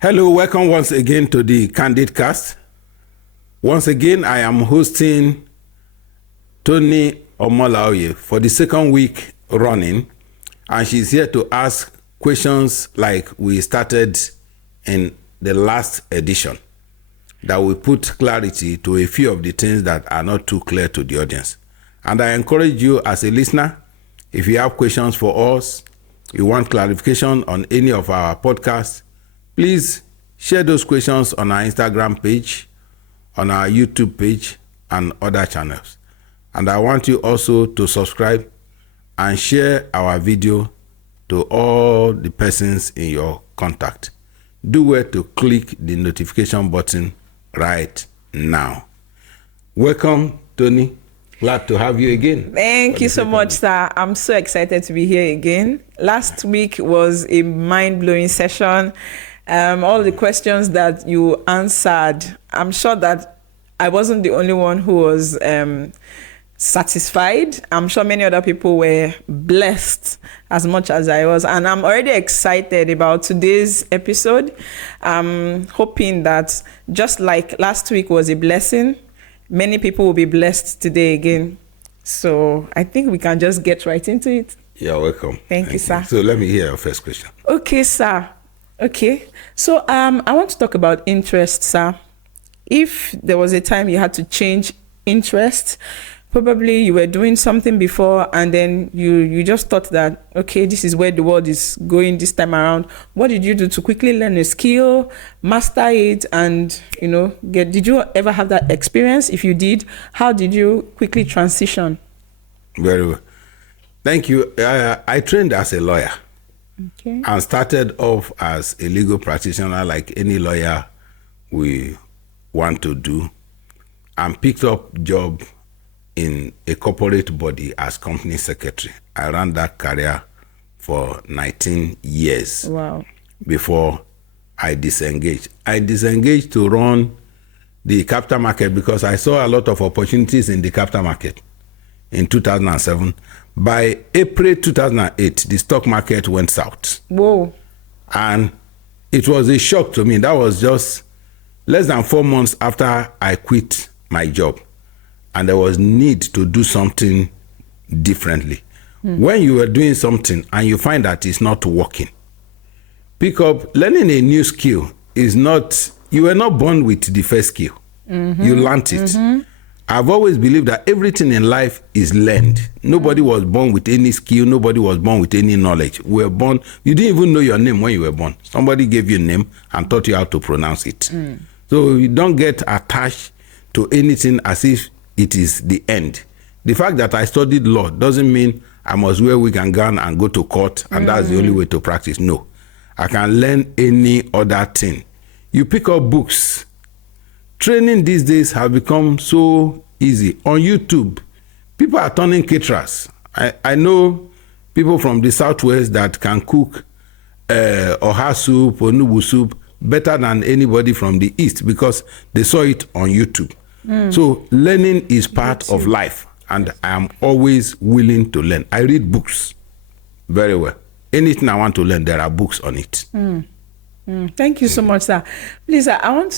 Hello, welcome once again to the Candid Cast. Once again, I am hosting Tony Omolaoye for the second week running, and she's here to ask questions like we started in the last edition, that will put clarity to a few of the things that are not too clear to the audience. And I encourage you as a listener, if you have questions for us, you want clarification on any of our podcasts, please share those questions on our Instagram page, on our YouTube page, and other channels. And I want you also to subscribe and share our video to all the persons in your contact. Do well to click the notification button right now. Welcome, Tony. Glad to have you again. Thank you so much, sir. I'm so excited to be here again. Last week was a mind-blowing session. All the questions that you answered, I'm sure that I wasn't the only one who was satisfied. I'm sure many other people were blessed as much as I was. And I'm already excited about today's episode. I'm hoping that just like last week was a blessing, many people will be blessed today again. So I think we can just get right into it. You're welcome. Thank you, sir. So let me hear your first question. Okay, sir. Okay. So I want to talk about interest, sir. If there was a time you had to change interest, probably you were doing something before and then you just thought that, okay, this is where the world is going this time around. What did you do to quickly learn a skill, master it, and, did you ever have that experience? If you did, how did you quickly transition? Very well. Thank you. I trained as a lawyer. Okay. And started off as a legal practitioner like any lawyer we want to do, and picked up job in a corporate body as company secretary. I ran that career for 19 years. Wow. Before I disengaged. I disengaged to run the capital market because I saw a lot of opportunities in the capital market in 2007. By April 2008, the stock market went south. Whoa. And it was a shock to me. That was just less than 4 months after I quit my job. And there was need to do something differently. When you were doing something and you find that it's not working, pick up. Learning a new skill is not, you were not born with the first skill. You learned it. I've always believed that everything in life is learned. Nobody was born with any skill. Nobody was born with any knowledge. We were born, you didn't even know your name when you were born. Somebody gave you a name and taught you how to pronounce it. So you don't get attached to anything as if it is the end. The fact that I studied law doesn't mean I must wear wig and gown and go to court and that's the only way to practice. No. I can learn any other thing. You pick up books. Training these days have become so easy. On YouTube, people are turning caterers. I know people from the Southwest that can cook oha soup or nubu soup better than anybody from the East because they saw it on YouTube. So learning is part of life, and I am always willing to learn. I read books very well. Anything I want to learn, there are books on it. Thank you so much, sir. Please, I want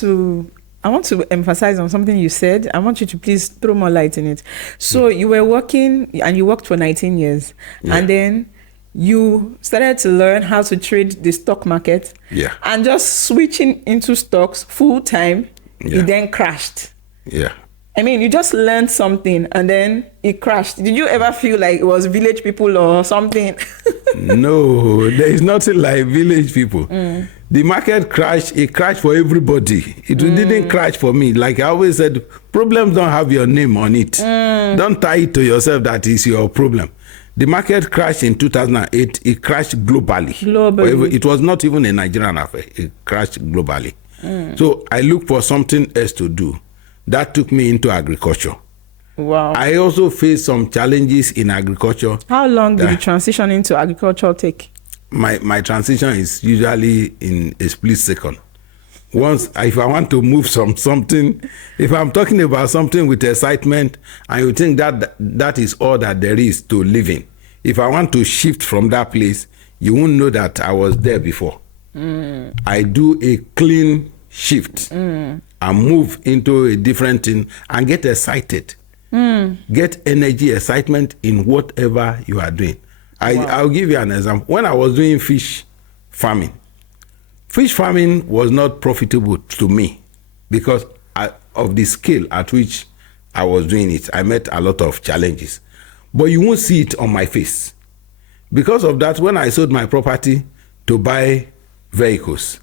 to emphasize on something you said. I want you to please throw more light in it. So you were working and you worked for 19 years. Yeah. And then you started to learn how to trade the stock market. Yeah. And just switching into stocks full time, it then crashed. Yeah. I mean, you just learned something and then it crashed. Did you ever feel like it was village people or something? No, there is nothing like village people. The market crashed, it crashed for everybody. It didn't crash for me. Like I always said, problems don't have your name on it. Don't tie it to yourself that is your problem. The market crashed in 2008. It crashed globally. It was not even a Nigerian affair. It crashed globally. So I looked for something else to do. That took me into agriculture. Wow. I also faced some challenges in agriculture. How long did the transition into agriculture take? My transition is usually in a split second. Once, if I want to move something, if I'm talking about something with excitement and you think that is all that there is to living, if I want to shift from that place, you won't know that I was there before. I do a clean shift and move into a different thing and get excited. Get energy, excitement in whatever you are doing. I'll give you an example. When I was doing fish farming was not profitable to me because of the scale at which I was doing it. I met a lot of challenges, but you won't see it on my face. Because of that, when I sold my property to buy vehicles,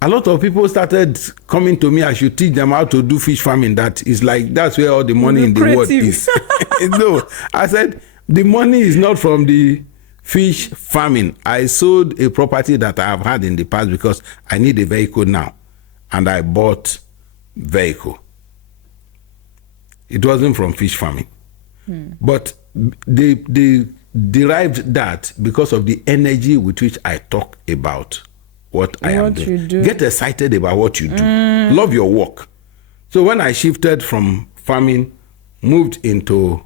a lot of people started coming to me. I should teach them how to do fish farming. That is like, that's where all the money in the world is. No, I said, the money is not from the fish farming. I sold a property that I have had in the past because I need a vehicle now. And I bought vehicle. It wasn't from fish farming. But they derived that because of the energy with which I talk about what I am doing. Get excited about what you do. Love your work. So when I shifted from farming, moved into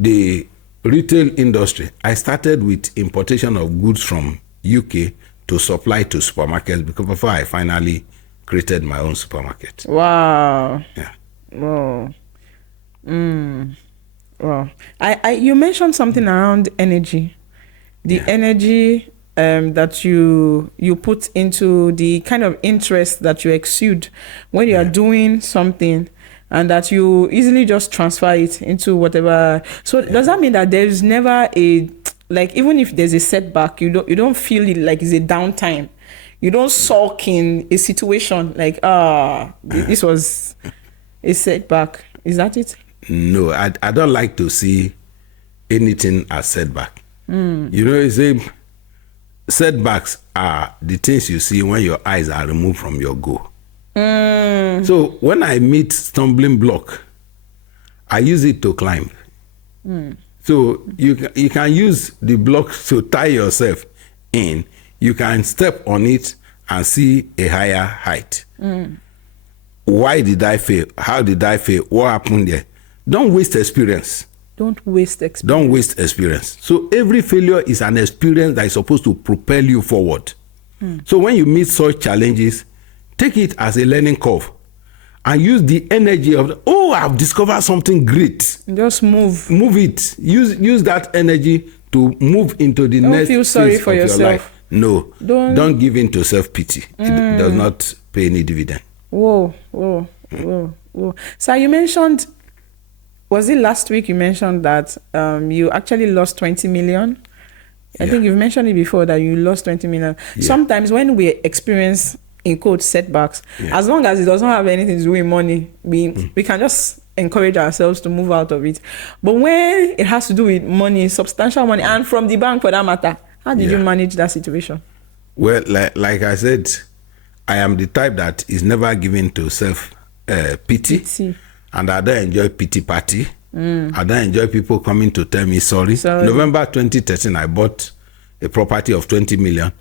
the retail industry, I started with importation of goods from UK to supply to supermarkets before I finally created my own supermarket. Wow. Yeah. Wow. Wow. You mentioned something around energy. The energy that you put into the kind of interest that you exude when you are doing something, and that you easily just transfer it into whatever. So does that mean that there's never a, like, even if there's a setback, you don't feel it like it's a downtime? You don't sulk in a situation like, this was a setback. Is that it? No, I don't like to see anything as setback. You know, you say setbacks are the things you see when your eyes are removed from your goal. So when I meet stumbling block, I use it to climb. So you can use the block to tie yourself in. You can step on it and see a higher height. Why did I fail? How did I fail? What happened there? Don't waste experience. Don't waste experience. Don't waste experience. So every failure is an experience that is supposed to propel you forward. So when you meet such challenges, take it as a learning curve and use the energy of, I've discovered something great. Just move. Move it. Use that energy to move into the next feel sorry phase for of yourself. your life. No. Don't give in to self-pity. It does not pay any dividend. Whoa. So you mentioned, was it last week you mentioned that you actually lost 20 million? I think you've mentioned it before that you lost 20 million. Yeah. Sometimes when we experience, in quote, setbacks, as long as it doesn't have anything to do with money, we can just encourage ourselves to move out of it. But when it has to do with money, substantial money, and from the bank for that matter, how did you manage that situation? Well, like I said, I am the type that is never given to self-pity. And I don't enjoy pity party. I don't enjoy people coming to tell me sorry. November 2013, I bought a property of 20 million.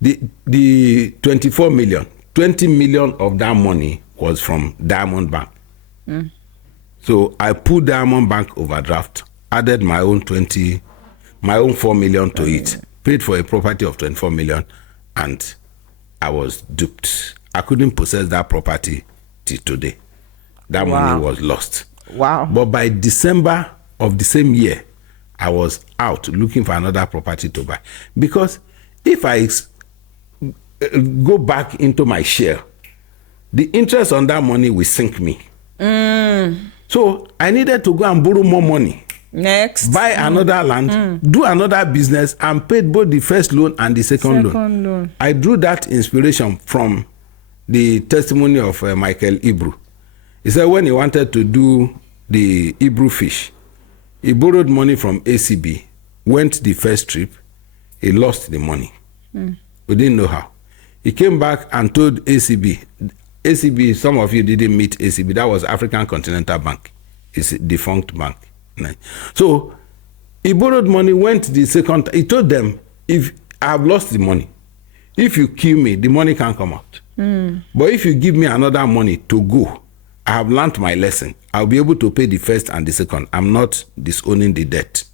The 24 million, 20 million of that money was from Diamond Bank. So I put Diamond Bank overdraft, added my own 4 million to it, paid for a property of 24 million, and I was duped. I couldn't possess that property till today. That money was lost. Wow. But by December of the same year, I was out looking for another property to buy. Because if I go back into my share, the interest on that money will sink me. So I needed to go and borrow more money. Next. Buy another land, do another business, and paid both the first loan and the second loan. I drew that inspiration from the testimony of Michael Ibru. He said when he wanted to do the Ibru fish, he borrowed money from ACB, went the first trip, he lost the money. We didn't know how. He came back and told ACB. ACB, some of you didn't meet ACB. That was African Continental Bank. It's a defunct bank. So he borrowed money, went the second. He told them, if I have lost the money, if you kill me, the money can't come out. But if you give me another money to go, I have learned my lesson. I'll be able to pay the first and the second. I'm not disowning the debt.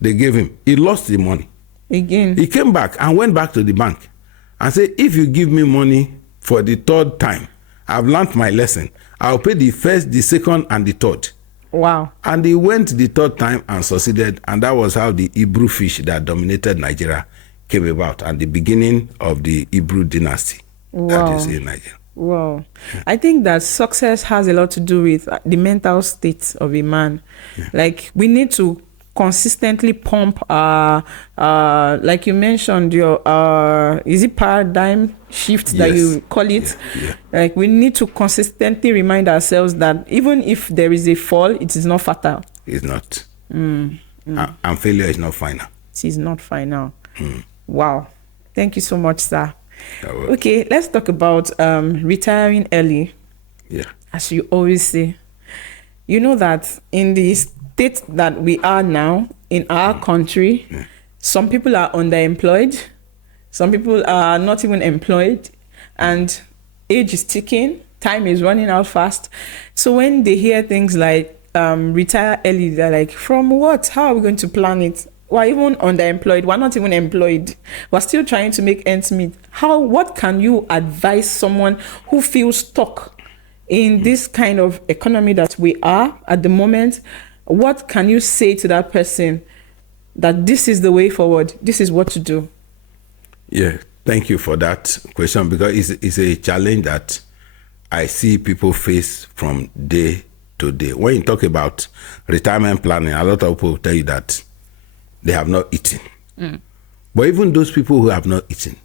They gave him. He lost the money. Again. He came back and went back to the bank and said, if you give me money for the third time, I've learned my lesson. I'll pay the first, the second, and the third. Wow. And he went the third time and succeeded, and that was how the Hebrew fish that dominated Nigeria came about, and the beginning of the Hebrew dynasty that is in Nigeria. Wow. I think that success has a lot to do with the mental state of a man. Yeah. Like, we need to consistently pump like you mentioned, your is it paradigm shift that you call it? Yeah. Like, we need to consistently remind ourselves that even if there is a fall, it is not fatal. It's not. And failure is not final. It is not final. Wow. Thank you so much, sir. Okay, let's talk about retiring early. Yeah. As you always say, you know that in the state that we are now in our country, some people are underemployed, some people are not even employed, and age is ticking, time is running out fast. So when they hear things like retire early, they're like, from what? How are we going to plan it? We're even underemployed. We're not even employed. We're still trying to make ends meet. What can you advise someone who feels stuck in this kind of economy that we are at the moment? What can you say to that person that this is the way forward? This is what to do? Yeah, thank you for that question, because it's a challenge that I see people face from day to day. When you talk about retirement planning, a lot of people tell you that they have not eaten. But even those people who have not eaten,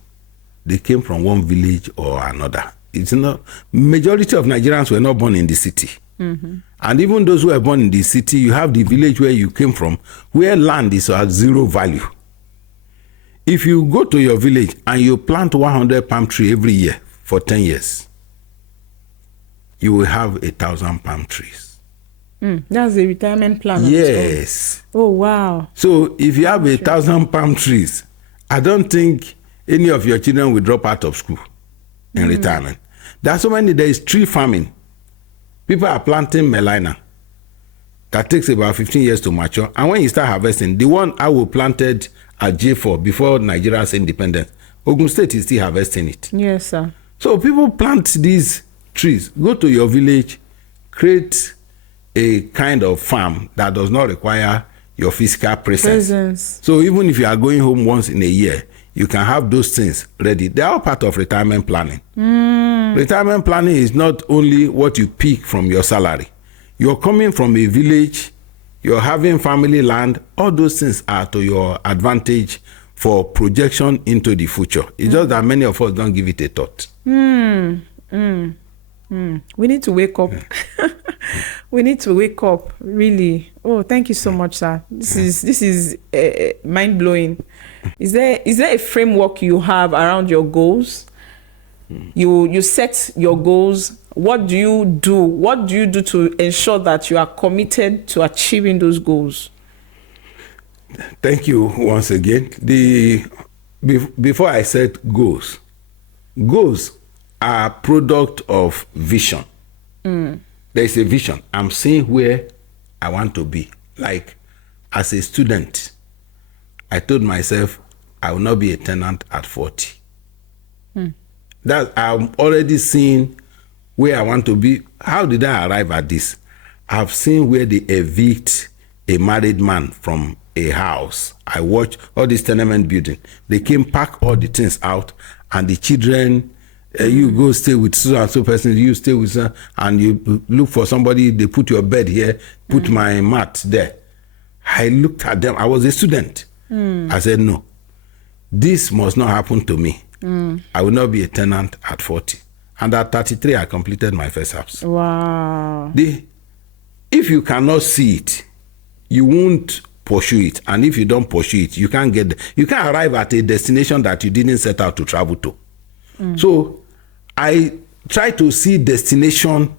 they came from one village or another. It's not, majority of Nigerians were not born in the city. And even those who were born in the city, you have the village where you came from, where land is at zero value. If you go to your village and you plant 100 palm tree every year for 10 years, you will have 1,000 palm trees. That's a retirement plan. Yes. Oh, wow. So if you have 1,000 palm trees, I don't think any of your children will drop out of school in retirement. There are so many, there is tree farming. People are planting melina that takes about 15 years to mature. And when you start harvesting, the one I will planted at J4 before Nigeria's independence, Ogun State is still harvesting it. Yes, sir. So people plant these trees. Go to your village, create a kind of farm that does not require your physical presence. So even if you are going home once in a year, you can have those things ready. They are all part of retirement planning. Retirement planning is not only what you pick from your salary. You're coming from a village, you're having family land, all those things are to your advantage for projection into the future. It's just that many of us don't give it a thought. We need to wake up. We need to wake up, really. Oh, thank you so much, sir. This is mind-blowing. Is there a framework you have around your goals? You set your goals. What do you do? What do you do to ensure that you are committed to achieving those goals? Thank you once again. Before I said goals are product of vision. There is a vision. I'm seeing where I want to be. Like, as a student, I told myself I will not be a tenant at 40. That I'm already seeing where I want to be. How did I arrive at this? I've seen where they evict a married man from a house. I watch all this tenement building. They came, pack all the things out, and the children, you go stay with so and so person, you stay with her, and you look for somebody, they put your bed here, put my mat there. I looked at them. I was a student. I said, no, this must not happen to me. I will not be a tenant at 40. And at 33, I completed my first house. Wow. If you cannot see it, you won't pursue it. And if you don't pursue it, you can't get there. You can't arrive at a destination that you didn't set out to travel to. So I try to see destination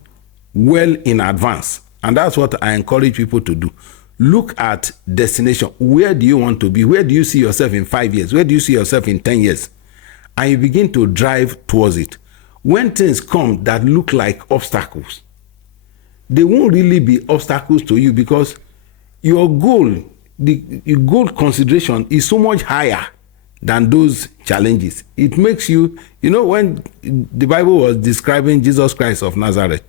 well in advance. And that's what I encourage people to do. Look at destination. Where do you want to be? Where do you see yourself in 5 years? Where do you see yourself in 10 years? And you begin to drive towards it. When things come that look like obstacles, they won't really be obstacles to you, because your goal, the goal consideration is so much higher than those challenges. It makes you, when the Bible was describing Jesus Christ of Nazareth,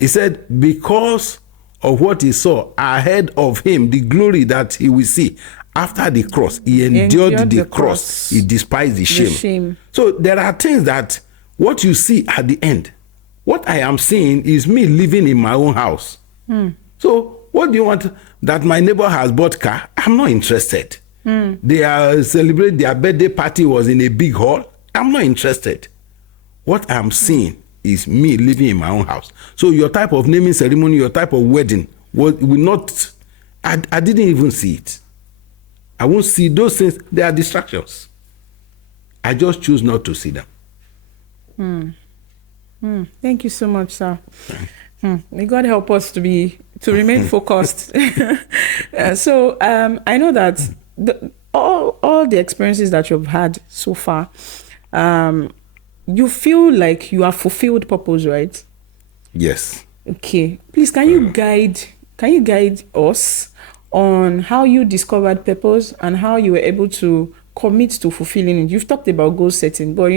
it said, because of what he saw ahead of him, the glory that he will see after the cross, he endured the cross. He despised the shame. So there are things that what you see at the end, what I am seeing is me living in my own house. So what do you want? That my neighbor has bought car? I'm not interested. They are celebrating their birthday party was in a big hall. I'm not interested. What I'm seeing is me living in my own house. So your type of naming ceremony, your type of wedding will not, I didn't even see it. I won't see those things. They are distractions. I just choose not to see them. Thank you so much, sir. May God help us to remain focused. So I know that all the experiences that you've had so far, you feel like you have fulfilled purpose, right? Yes. Okay. Please, can you guide us on how you discovered purpose and how you were able to commit to fulfilling it? You've talked about goal setting, but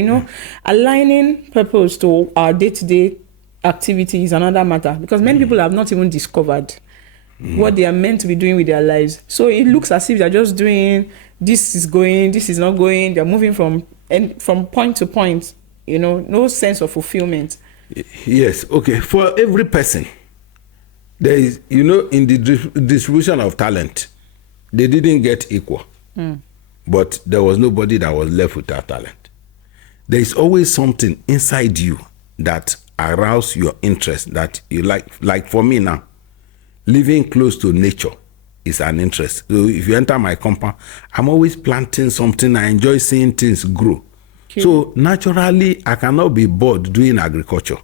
aligning purpose to our day-to-day activity is another matter, because many people have not even discovered what they are meant to be doing with their lives. So it looks as if they're just doing, this is going, this is not going. They're moving from point to point, no sense of fulfillment. Yes. Okay. For every person, there is, in the distribution of talent, they didn't get equal. But there was nobody that was left without talent. There is always something inside you that arouses your interest that you like. Like for me now, living close to nature is an interest. So if you enter my compound, I'm always planting something. I enjoy seeing things grow. Okay. So naturally, I cannot be bored doing agriculture.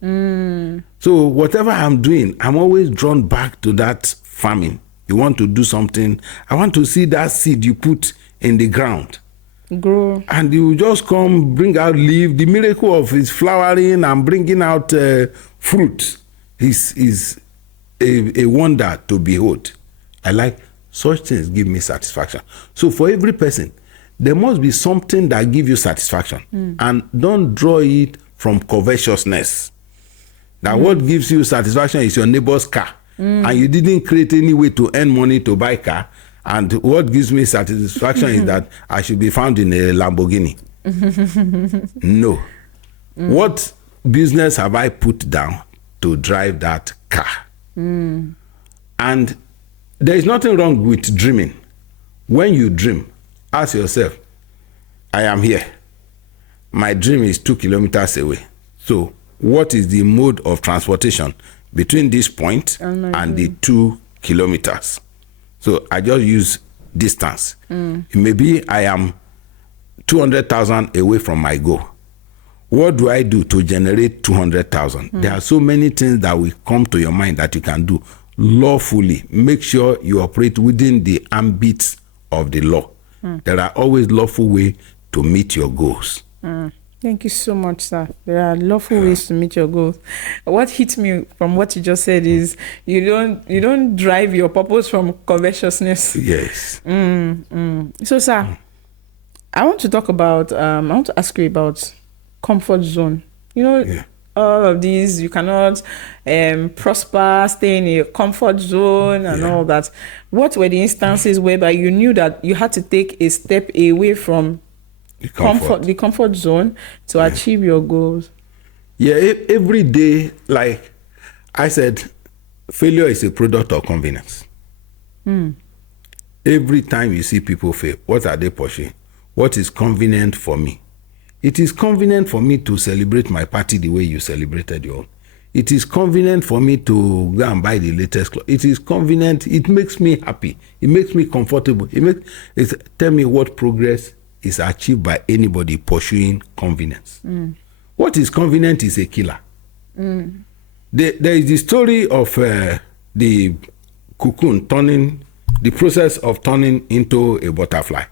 So whatever I'm doing, I'm always drawn back to that farming. You want to do something, I want to see that seed you put in the ground grow, and you just come bring out leaf. The miracle of its flowering and bringing out fruit is a wonder to behold. I like such things, give me satisfaction. So for every person, there must be something that gives you satisfaction, and don't draw it from covetousness. That what gives you satisfaction is your neighbor's car, and you didn't create any way to earn money to buy car. And what gives me satisfaction is that I should be found in a Lamborghini. No. What business have I put down to drive that car? And there is nothing wrong with dreaming. When you dream, ask yourself, I am here. My dream is 2 kilometers away. So what is the mode of transportation between this point and the 2 kilometers? So I just use distance. Maybe I am 200,000 away from my goal. What do I do to generate 200,000? There are so many things that will come to your mind that you can do lawfully. Make sure you operate within the ambit of the law. There are always lawful ways to meet your goals. Thank you so much, sir. There are lawful ways to meet your goals. What hit me from what you just said is you don't drive your purpose from covetousness. Yes. So, sir, I want to ask you about comfort zone. All of these, you cannot prosper, stay in a comfort zone and all that. What were the instances whereby you knew that you had to take a step away from the comfort zone to achieve your goals? Every day, like I said, failure is a product of convenience. Every time you see people fail, what are they pursuing? What is convenient for me? It is convenient for me to celebrate my party the way you celebrated your own. It is convenient for me to go and buy the latest clothes. It is convenient. It makes me happy. It makes me comfortable. Tell me what progress is achieved by anybody pursuing convenience. What is convenient is a killer. There is the story of the cocoon the process of turning into a butterfly.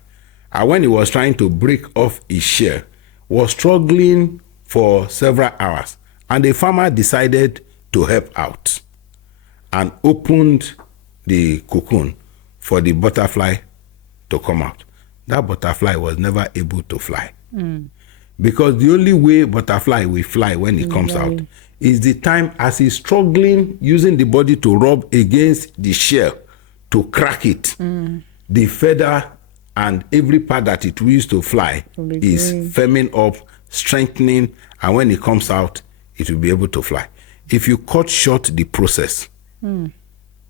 And when he was trying to break off his shell, was struggling for several hours. And the farmer decided to help out and opened the cocoon for the butterfly to come out. That butterfly was never able to fly. Because the only way butterfly will fly when it comes out is the time as he's struggling, using the body to rub against the shell to crack it. The feather and every part that it will use to fly is firming up, strengthening, and when it comes out, it will be able to fly. If you cut short the process,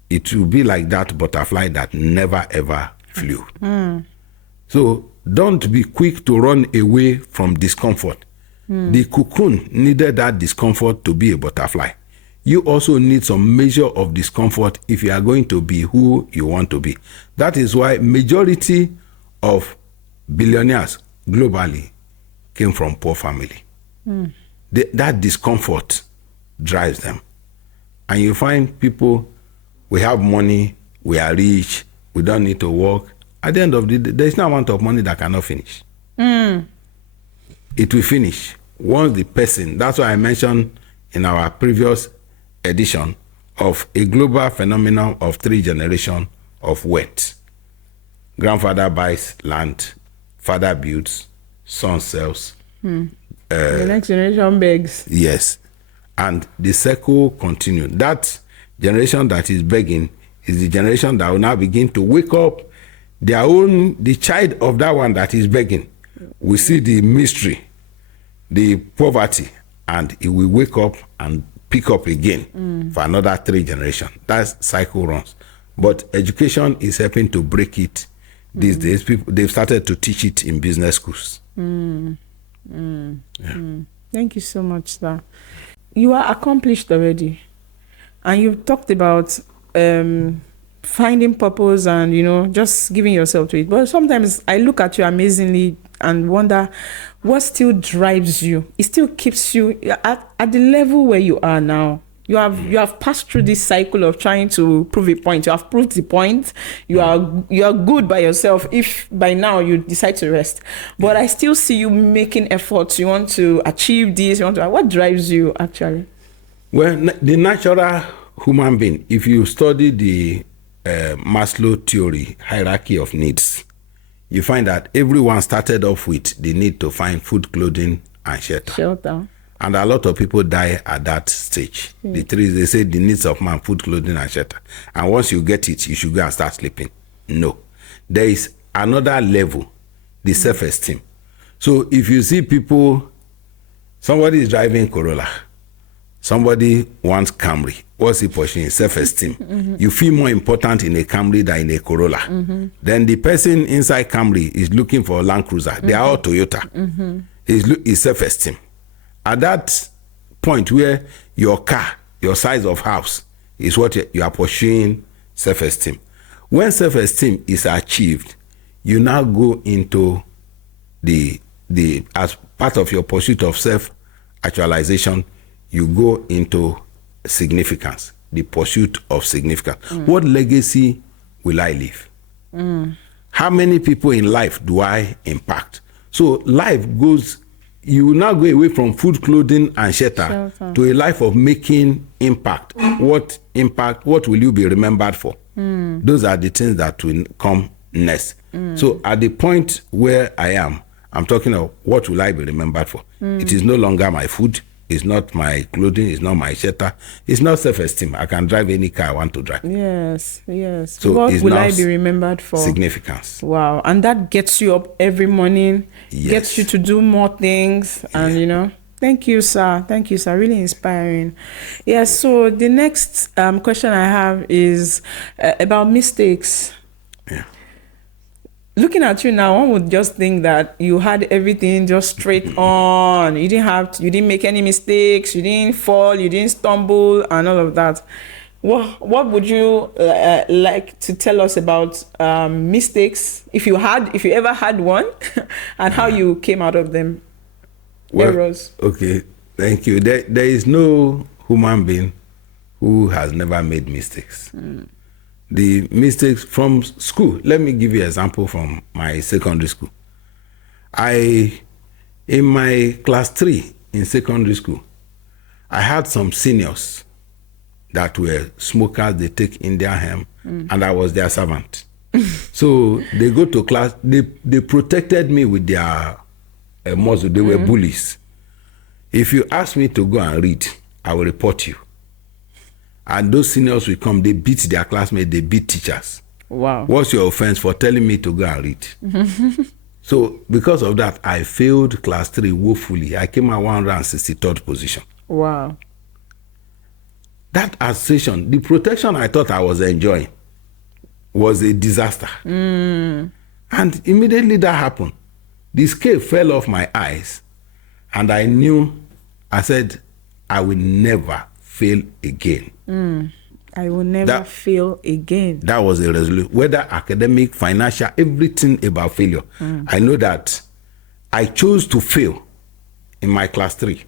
it will be like that butterfly that never ever flew. So don't be quick to run away from discomfort. The cocoon needed that discomfort to be a butterfly. You also need some measure of discomfort if you are going to be who you want to be. That is why majority of billionaires globally came from poor family. That discomfort drives them. And you find people, we have money, we are rich, we don't need to work. At the end of the day, there's no amount of money that cannot finish. It will finish once the person, that's why I mentioned in our previous edition of a global phenomenon of 3 generations of wealth. Grandfather buys land, father builds, son sells. The next generation begs. Yes. And the circle continues. That generation that is begging is the generation that will now begin to wake up the child of that one that is begging. We see the mystery, the poverty, and it will wake up and pick up again for another 3 generations. That cycle runs. But education is helping to break it these days. People, they've started to teach it in business schools. Thank you so much, sir. You are accomplished already, and you've talked about finding purpose and, you know, just giving yourself to it. But sometimes I look at you amazingly and wonder what still drives you. It still keeps you at the level where you are now. You have passed through this cycle of trying to prove a point. You have proved the point. You are good by yourself if by now you decide to rest. But I still see you making efforts. You want to achieve this. What drives you actually? Well, the natural human being, if you study the Maslow theory, hierarchy of needs, you find that everyone started off with the need to find food, clothing, and shelter. And a lot of people die at that stage. The 3, they say the needs of man, food, clothing, and shelter. And once you get it, you should go and start sleeping. No. There is another level, the self-esteem. So if you see people, somebody is driving Corolla, somebody wants Camry. What's he pursuing? Self-esteem. You feel more important in a Camry than in a Corolla. Then the person inside Camry is looking for a Land Cruiser. They are all Toyota. It's self-esteem. At that point where your car, your size of house is what you are pursuing, self-esteem. When self-esteem is achieved, you now go into the as part of your pursuit of self-actualization, you go into significance, the pursuit of significance. What legacy will I leave? How many people in life do I impact? So life goes, you will now go away from food, clothing, and shelter to a life of making impact. What impact? What will you be remembered for? Those are the things that will come next. So at the point where I am, I'm talking of what will I be remembered for? It is no longer my food. It's not my clothing. It's not my shelter. It's not self-esteem. I can drive any car I want to drive. Yes, yes. So what will I be remembered for? Significance. Wow. And that gets you up every morning, gets you to do more things. And, you know, thank you, sir. Thank you, sir. Really inspiring. Yeah, so the next question I have is about mistakes. Yeah. Looking at you now, one would just think that you had everything just straight on. You didn't make any mistakes. You didn't fall. You didn't stumble, and all of that. What would you like to tell us about mistakes, if you ever had one, and how you came out of them? Errors. Okay, thank you. There is no human being who has never made mistakes. The mistakes from school. Let me give you an example from my secondary school. In my class 3 in secondary school, I had some seniors that were smokers. They take Indian hemp, and I was their servant. So they go to class. They protected me with their muzzle. They were bullies. If you ask me to go and read, I will report you. And those seniors will come. They beat their classmates. They beat teachers. Wow. What's your offense for telling me to go and read? So because of that, I failed class 3 woefully. I came at 163rd position. Wow. That association, the protection I thought I was enjoying, was a disaster. And immediately that happened. The scale fell off my eyes. And I knew, I said, I will never fail again. I will never fail again. That was a resolution. Whether academic, financial, everything about failure. I know that I chose to fail in my class 3.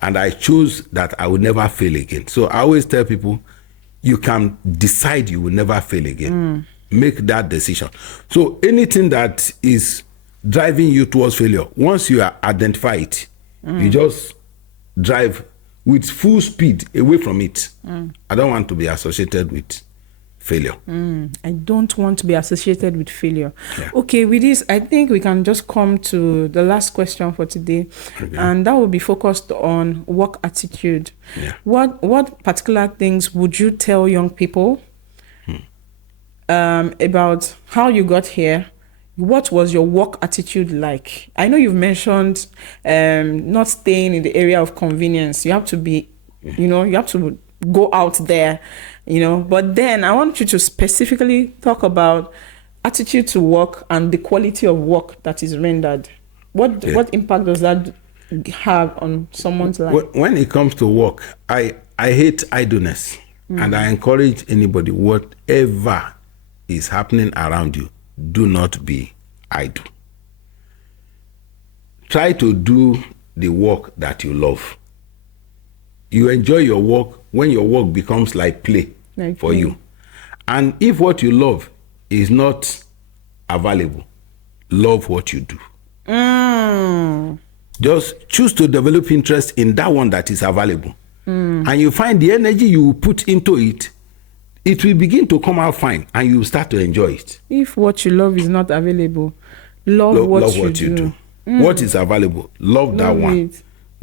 And I chose that I will never fail again. So I always tell people, you can decide you will never fail again. Make that decision. So anything that is driving you towards failure, once you identify it, you just drive with full speed away from it. I don't want to be associated with failure. I don't want to be associated with failure. Yeah. Okay, with this, I think we can just come to the last question for today. Okay. And that will be focused on work attitude. Yeah. What particular things would you tell young people about how you got here? What was your work attitude like? I know you've mentioned not staying in the area of convenience. You have to be, you have to go out there, But then I want you to specifically talk about attitude to work and the quality of work that is rendered. What impact does that have on someone's life? When it comes to work, I hate idleness. And I encourage anybody, whatever is happening around you, do not be idle. Try to do the work that you love. You enjoy your work when your work becomes like play for you. And if what you love is not available, love what you do. Just choose to develop interest in that one that is available. And you find the energy you put into it, it will begin to come out fine and you will start to enjoy it. If what you love is not available, love what you do. What is available, love that one.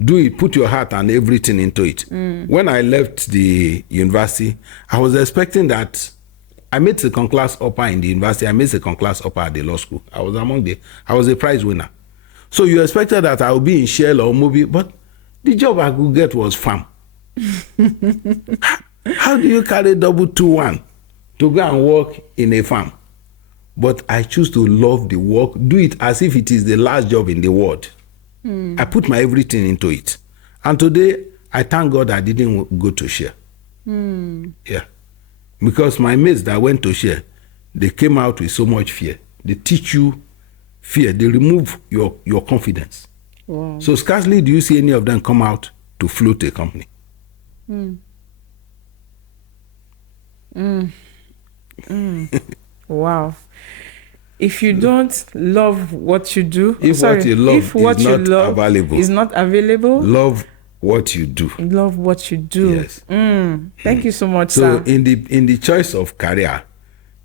Do it, put your heart and everything into it. When I left the university, I was expecting that I made second class upper in the university. I made second class upper at the law school. I was a prize winner. So you expected that I would be in Shell or Mobi, but the job I could get was farm. How do you carry 221 to go and work in a farm? But I choose to love the work, do it as if it is the last job in the world. I put my everything into it. And today, I thank God I didn't go to Shell. Yeah. Because my mates that went to Shell, they came out with so much fear. They teach you fear. They remove your confidence. Wow. So scarcely do you see any of them come out to float a company. Wow. If you don't love what you do, if what you love is not available, love what you do. Love what you do. Yes. Thank you so much, So sir. in the choice of career,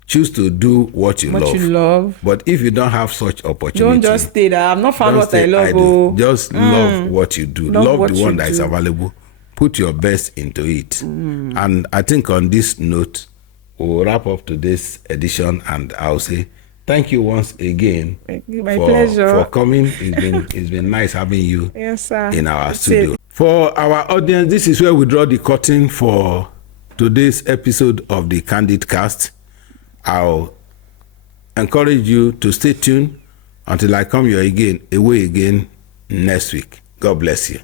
choose to do what you love. But if you don't have such opportunity, don't just stay there. I've not found what I love. Just love what you do. Love the one that is available. Put your best into it. And I think on this note, we'll wrap up today's edition, and I'll say thank you once again. My pleasure. For coming. It's been nice having you in our studio. It. For our audience, this is where we draw the curtain for today's episode of the Candid Cast. I'll encourage you to stay tuned until I come your away again next week. God bless you.